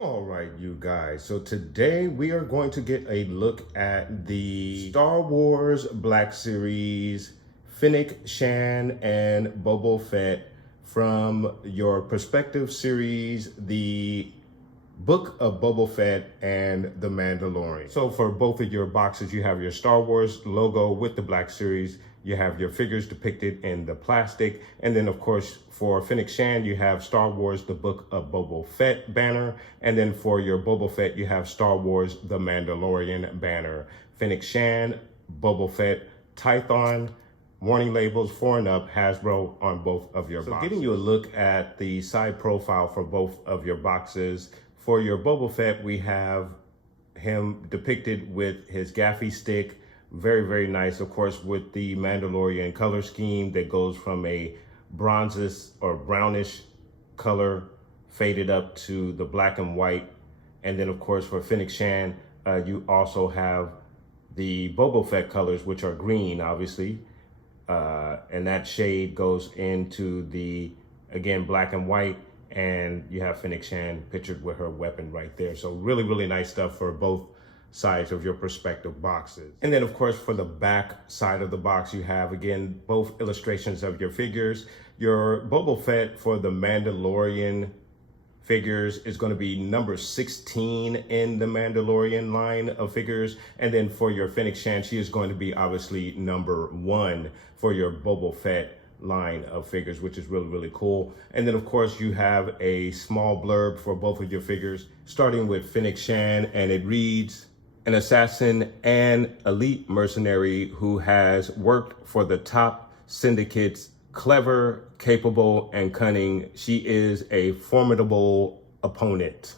All right, you guys. So today we are going to get a look at the Star Wars Black Series, Fennec, Shan, and Boba Fett from your Perspective series, the Book of Boba Fett and The Mandalorian. So for both of your boxes, you have your Star Wars logo with the Black Series. You have your figures depicted in the plastic. And then, of course, for Fennec Shan, you have Star Wars, the Book of Boba Fett banner. And then for your Boba Fett, you have Star Wars, the Mandalorian banner. Fennec Shan, Boba Fett, Tython, warning labels 4 and up, Hasbro on both of your boxes. So getting you a look at the side profile for both of your boxes. For your Boba Fett, we have him depicted with his Gaffy Stick. Very, very nice, of course, with the Mandalorian color scheme that goes from a bronzes or brownish color faded up to the black and white. And then, of course, for Fennec Shan, you also have the Boba Fett colors, which are green, obviously. And that shade goes into the, again, black and white. And you have Fennec Shan pictured with her weapon right there. So really, really nice stuff for both sides of your Perspective boxes. And then, of course, for the back side of the box, you have, again, both illustrations of your figures. Your Boba Fett for the Mandalorian figures is going to be number 16 in the Mandalorian line of figures. And then for your Fennec Shan, she is going to be obviously number 1 for your Boba Fett line of figures, which is really, really cool. And then, of course, you have a small blurb for both of your figures, starting with Fennec Shan, and it reads, an assassin and elite mercenary who has worked for the top syndicates, clever, capable, and cunning. She is a formidable opponent.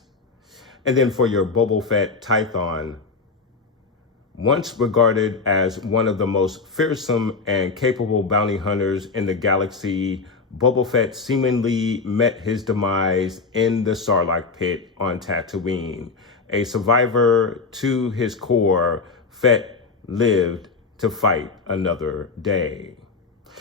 And then for your Boba Fett Tython, once regarded as one of the most fearsome and capable bounty hunters in the galaxy, Boba Fett seemingly met his demise in the Sarlacc pit on Tatooine. A survivor to his core, Fett lived to fight another day.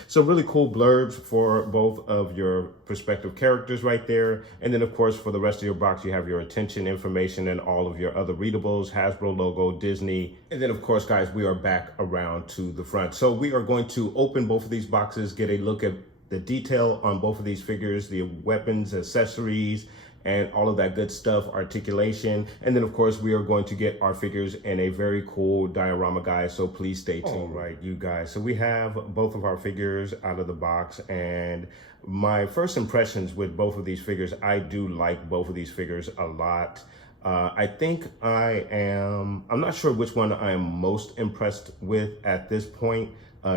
So really cool blurbs for both of your Perspective characters right there. And then, of course, for the rest of your box, you have your attention information and all of your other readables, Hasbro logo, Disney. And then, of course, guys, we are back around to the front. So we are going to open both of these boxes, get a look at the detail on both of these figures, the weapons, accessories, and all of that good stuff, articulation. And then, of course, we are going to get our figures in a very cool diorama, guys, so please stay tuned. All right, you guys. So we have both of our figures out of the box, and my first impressions with both of these figures, I do like both of these figures a lot. I think I'm not sure which one I am most impressed with at this point.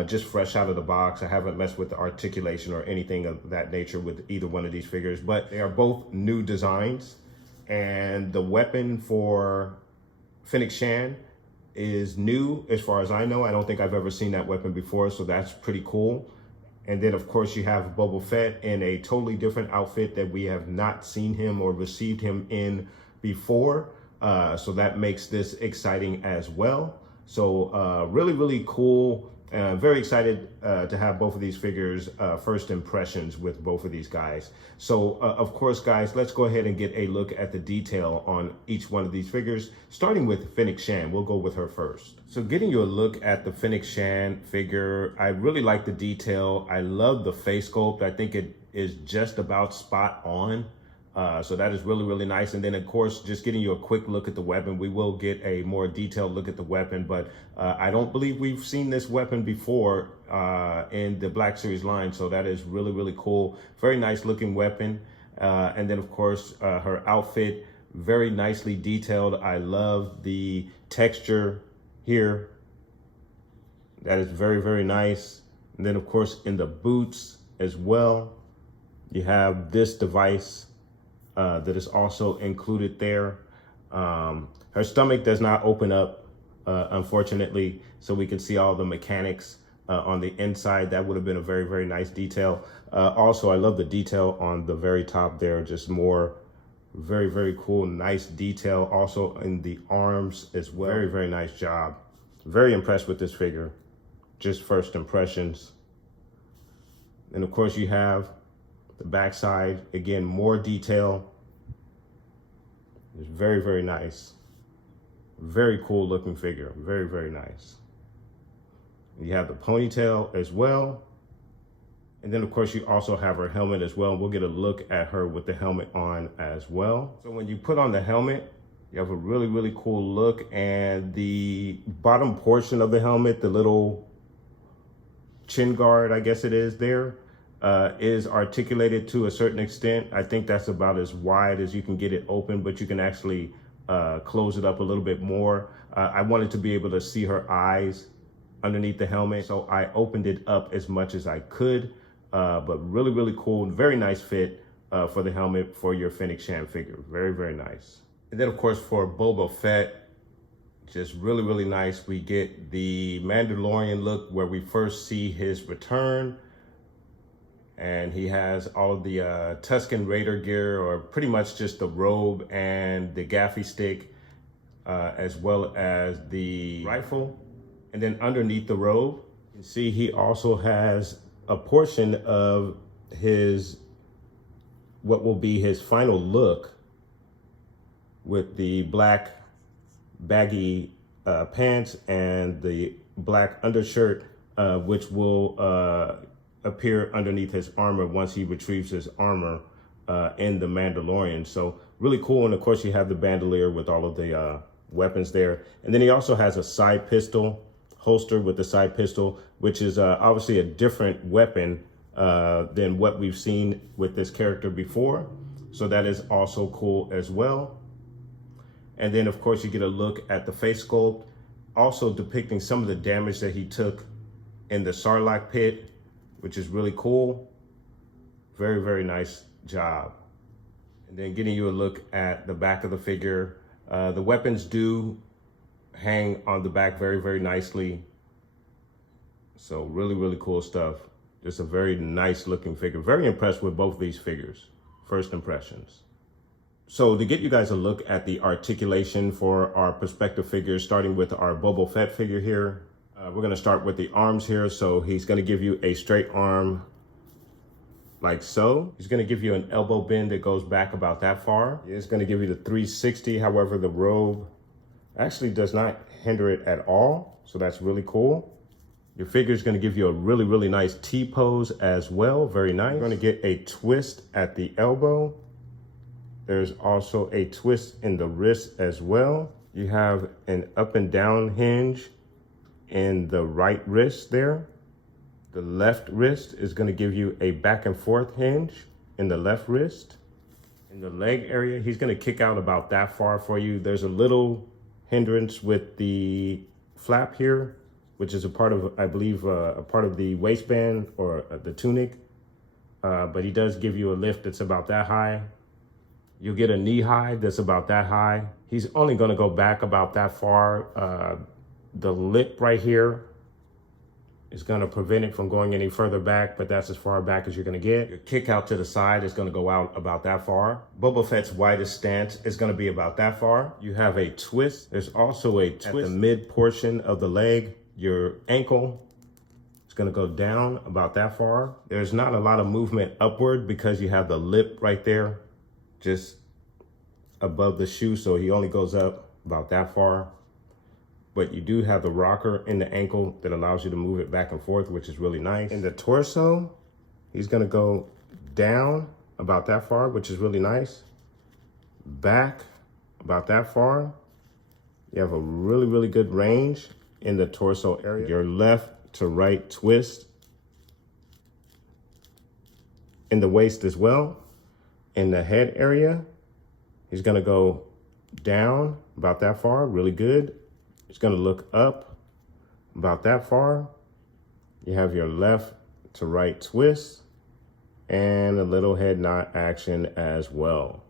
Just fresh out of the box. I haven't messed with the articulation or anything of that nature with either one of these figures, but they are both new designs. And the weapon for Fennec Shan is new as far as I know. I don't think I've ever seen that weapon before, so that's pretty cool. And then, of course, you have Boba Fett in a totally different outfit that we have not seen him or received him in before. So that makes this exciting as well. So really, really cool. Very excited to have both of these figures, first impressions with both of these guys. So, of course, guys, let's go ahead and get a look at the detail on each one of these figures, starting with Fennec Shan. We'll go with her first. So getting you a look at the Fennec Shan figure, I really like the detail. I love the face sculpt. I think it is just about spot on. So that is really, really nice. And then, of course, just getting you a quick look at the weapon. We will get a more detailed look at the weapon, but I don't believe we've seen this weapon before in the Black Series line. So that is really, really cool. Very nice looking weapon. And then, of course, her outfit, very nicely detailed. I love the texture here. That is very, very nice. And then, of course, in the boots as well, you have this device that is also included there. Her stomach does not open up, unfortunately, so we can see all the mechanics on the inside. That would have been a very, very nice detail. Also, I love the detail on the very top there, just more very, very cool, nice detail. Also in the arms as well. Very, very nice job. Very impressed with this figure. Just first impressions. And of course you have the backside. Again, more detail. It's very, very nice. Very cool looking figure. Very, very nice. You have the ponytail as well. And then of course you also have her helmet as well. We'll get a look at her with the helmet on as well. So when you put on the helmet, you have a really, really cool look, and the bottom portion of the helmet, the little chin guard, I guess it is there, is articulated to a certain extent. I think that's about as wide as you can get it open, but you can actually close it up a little bit more. I wanted to be able to see her eyes underneath the helmet, so I opened it up as much as I could. But really, really cool, very nice fit for the helmet for your Fennec Shan figure. Very, very nice. And then of course for Boba Fett, just really, really nice. We get the Mandalorian look where we first see his return. And he has all of the Tusken Raider gear, or pretty much just the robe and the Gaffy Stick, as well as the rifle. And then underneath the robe, you can see he also has a portion of his, what will be his final look, with the black baggy pants and the black undershirt, which will appear underneath his armor once he retrieves his armor in the Mandalorian. So really cool. And of course you have the bandolier with all of the weapons there. And then he also has a side pistol holster with the side pistol, which is obviously a different weapon than what we've seen with this character before. So that is also cool as well. And then of course you get a look at the face sculpt, also depicting some of the damage that he took in the Sarlacc pit, which is really cool. Very, very nice job. And then getting you a look at the back of the figure. The weapons do hang on the back very, very nicely. So really, really cool stuff. Just a very nice looking figure. Very impressed with both these figures. First impressions. So to get you guys a look at the articulation for our perspective figures, starting with our Boba Fett figure here. We're gonna start with the arms here. So he's gonna give you a straight arm like so. He's gonna give you an elbow bend that goes back about that far. It's gonna give you the 360. However, the robe actually does not hinder it at all. So that's really cool. Your figure is gonna give you a really, really nice T-pose as well. Very nice. You're gonna get a twist at the elbow. There's also a twist in the wrist as well. You have an up and down hinge in the right wrist there. The left wrist is gonna give you a back and forth hinge in the left wrist. In the leg area, he's gonna kick out about that far for you. There's a little hindrance with the flap here, which is a part of, I believe, a part of the waistband or the tunic. But he does give you a lift that's about that high. You'll get a knee high that's about that high. He's only gonna go back about that far. The lip right here is gonna prevent it from going any further back, but that's as far back as you're gonna get. Your kick out to the side is gonna go out about that far. Boba Fett's widest stance is gonna be about that far. You have a twist. There's also a twist at the mid portion of the leg. Your ankle is gonna go down about that far. There's not a lot of movement upward because you have the lip right there, just above the shoe, so he only goes up about that far. But you do have the rocker in the ankle that allows you to move it back and forth, which is really nice. In the torso, he's gonna go down about that far, which is really nice. Back about that far. You have a really, really good range in the torso area. Your left to right twist in the waist as well. In the head area, he's gonna go down about that far, really good. He's gonna look up about that far. You have your left to right twist and a little head nod action as well.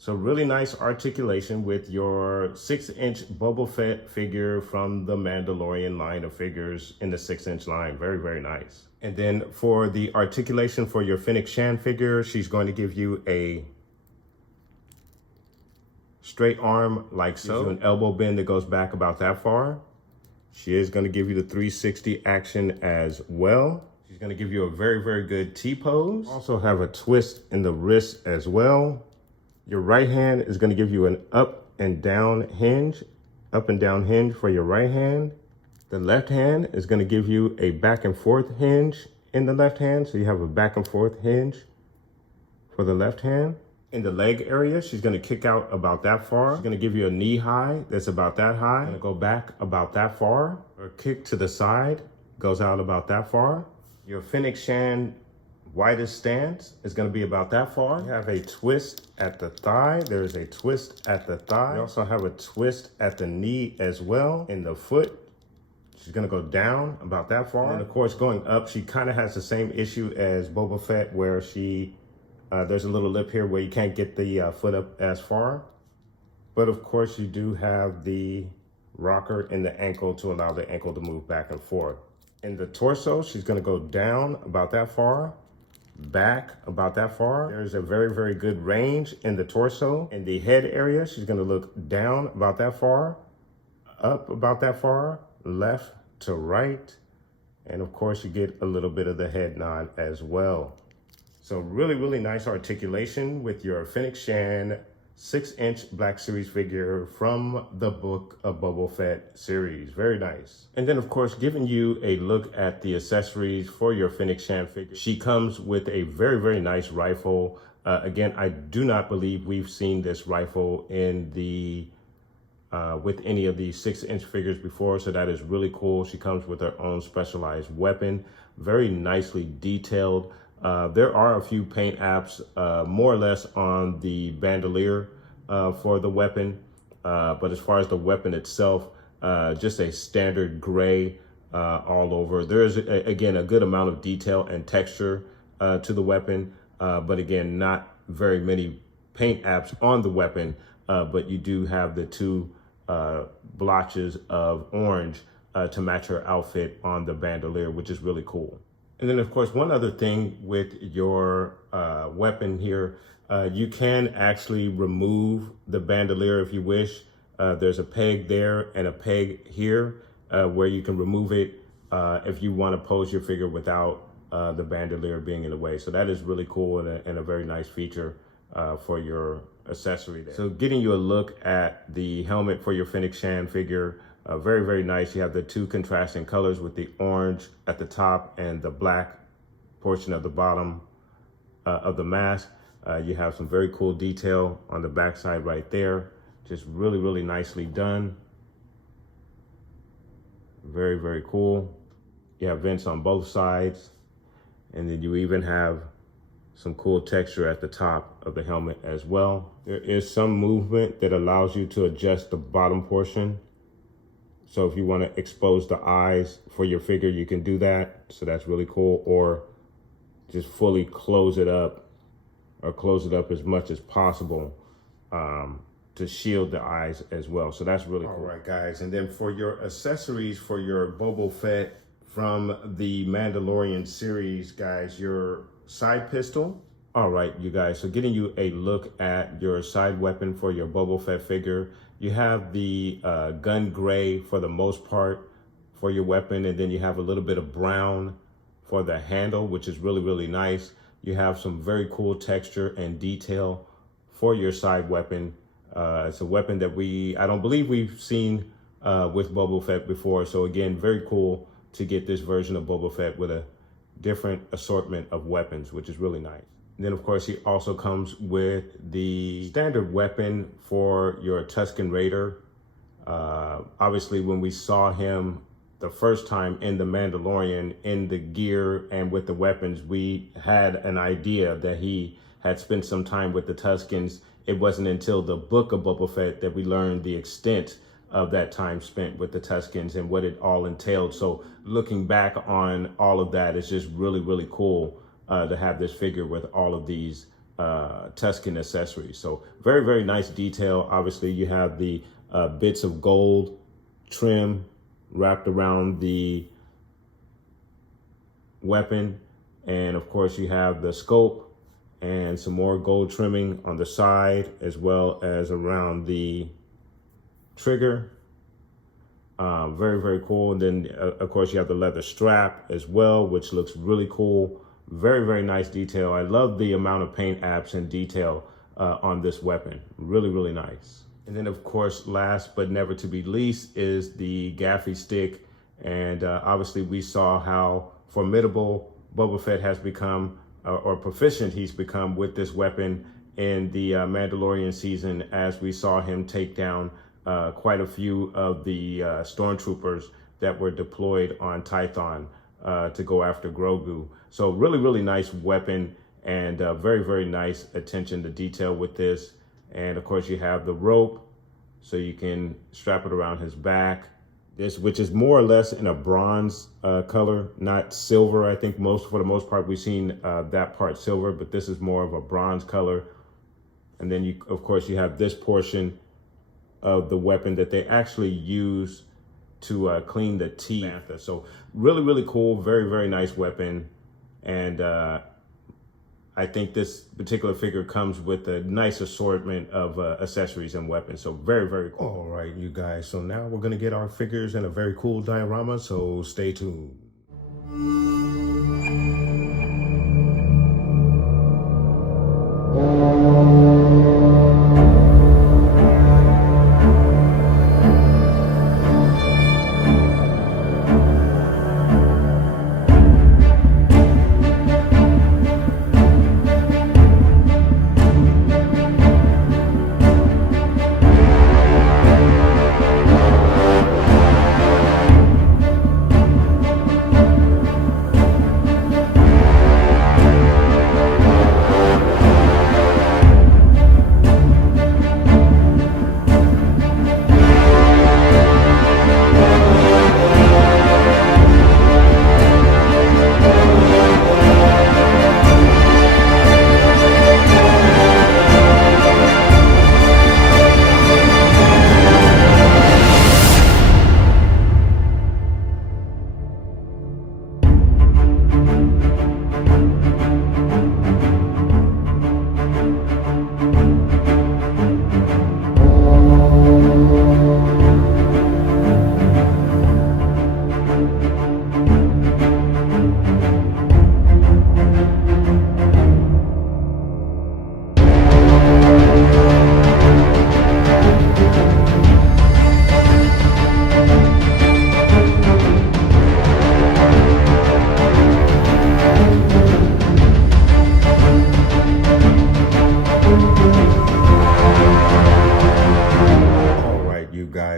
So really nice articulation with your 6-inch Boba Fett figure from the Mandalorian line of figures in the 6-inch line. Very, very nice. And then for the articulation for your Fennec Shan figure, she's going to give you a straight arm like so, an elbow bend that goes back about that far. She is going to give you the 360 action as well. She's going to give you a very, very good T-pose. Also have a twist in the wrist as well. Your right hand is going to give you an up and down hinge for your right hand. The left hand is going to give you a back and forth hinge in the left hand. So you have a back and forth hinge for the left hand. In the leg area, she's going to kick out about that far. She's going to give you a knee high that's about that high. Going to go back about that far. Or kick to the side, goes out about that far. Your Fennec Shan widest stance is going to be about that far. You have a twist at the thigh. There's a twist at the thigh. You also have a twist at the knee as well. In the foot, she's going to go down about that far. And of course, going up, she kind of has the same issue as Boba Fett, where she there's a little lip here where you can't get the foot up as far. But of course, you do have the rocker in the ankle to allow the ankle to move back and forth. In the torso, she's going to go down about that far, back about that far. There's a very, very good range in the torso. In the head area, she's going to look down about that far, up about that far, left to right. And of course, you get a little bit of the head nod as well. So really, really nice articulation with your Fennec Shan 6-inch Black Series figure from the Book of Boba Fett series. Very nice. And then, of course, giving you a look at the accessories for your Fennec Shan figure. She comes with a very, very nice rifle. Again, I do not believe we've seen this rifle in the with any of these 6-inch figures before, so that is really cool. She comes with her own specialized weapon, very nicely detailed. There are a few paint apps, more or less on the bandolier for the weapon, but as far as the weapon itself, just a standard gray all over. There is, again, a good amount of detail and texture to the weapon, but again, not very many paint apps on the weapon, but you do have the two blotches of orange to match her outfit on the bandolier, which is really cool. And then, of course, one other thing with your weapon here, you can actually remove the bandolier if you wish. There's a peg there and a peg here where you can remove it if you want to pose your figure without the bandolier being in the way. So that is really cool and a very nice feature for your accessory there. So getting you a look at the helmet for your Fennec Shan figure. Very, very nice. You have the two contrasting colors with the orange at the top and the black portion of the bottom of the mask. You have some very cool detail on the backside right there. Just really, really nicely done. Very, very cool. You have vents on both sides. And then you even have some cool texture at the top of the helmet as well. There is some movement that allows you to adjust the bottom portion. So if you want to expose the eyes for your figure, you can do that. So that's really cool. Or just fully close it up, or close it up as much as possible to shield the eyes as well. So that's really cool. All right, guys. And then for your accessories for your Boba Fett from the Mandalorian series, guys, your side pistol. All right, you guys. So getting you a look at your side weapon for your Boba Fett figure. You have the gun gray for the most part for your weapon, and then you have a little bit of brown for the handle, which is really, really nice. You have some very cool texture and detail for your side weapon. It's a weapon that I don't believe we've seen with Boba Fett before. So again, very cool to get this version of Boba Fett with a different assortment of weapons, which is really nice. And then, of course, he also comes with the standard weapon for your Tusken Raider. Obviously, when we saw him the first time in The Mandalorian, in the gear and with the weapons, we had an idea that he had spent some time with the Tuskens. It wasn't until the Book of Boba Fett that we learned the extent of that time spent with the Tuskens and what it all entailed. So looking back on all of that is just really, really cool. To have this figure with all of these Tusken accessories. So very, very nice detail. Obviously, you have the bits of gold trim wrapped around the weapon. And of course, you have the scope and some more gold trimming on the side, as well as around the trigger. Very, very cool. And then, of course, you have the leather strap as well, which looks really cool. Very, very nice detail. I love the amount of paint apps and detail on this weapon. Really, really nice. And then, of course, last but never to be least is the Gaffy Stick. And obviously, we saw how formidable Boba Fett has become, or proficient he's become with this weapon in the Mandalorian season, as we saw him take down quite a few of the stormtroopers that were deployed on Tython to go after Grogu. So really, really nice weapon, and very, very nice attention to detail with this. And of course, you have the rope, so you can strap it around his back. This, which is more or less in a bronze color, not silver. I think for the most part, we've seen that part silver, but this is more of a bronze color. And then of course, you have this portion of the weapon that they actually use to clean the teeth. So really, really cool. Very, very nice weapon. And I think this particular figure comes with a nice assortment of accessories and weapons. So very, very cool. All right, you guys. So now we're going to get our figures in a very cool diorama. So stay tuned.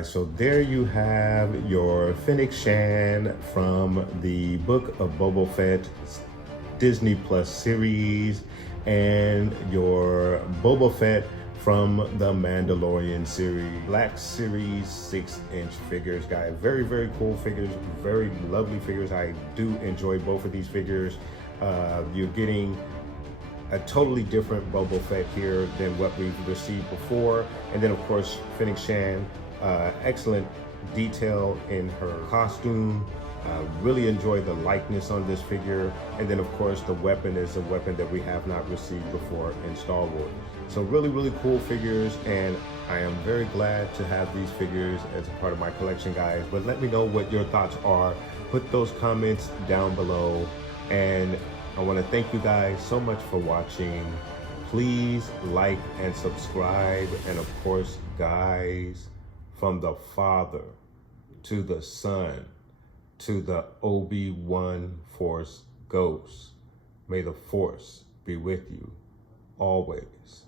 So there you have your Finnec Shan from the Book of Boba Fett Disney Plus series, and your Boba Fett from the Mandalorian series, Black Series 6-inch figures, guys. Very, very cool figures, very lovely figures. I do enjoy both of these figures. You're getting a totally different Boba Fett here than what we've received before. And then of course, Finnec Shan, excellent detail in her costume. Really enjoy the likeness on this figure. And then of course, the weapon is a weapon that we have not received before in Star Wars. So really, really cool figures, and I am very glad to have these figures as a part of my collection, guys. But let me know what your thoughts are. Put those comments down below, and I want to thank you guys so much for watching. Please like and subscribe, and of course, guys, from the Father to the Son to the Obi-Wan Force Ghost, may the Force be with you always.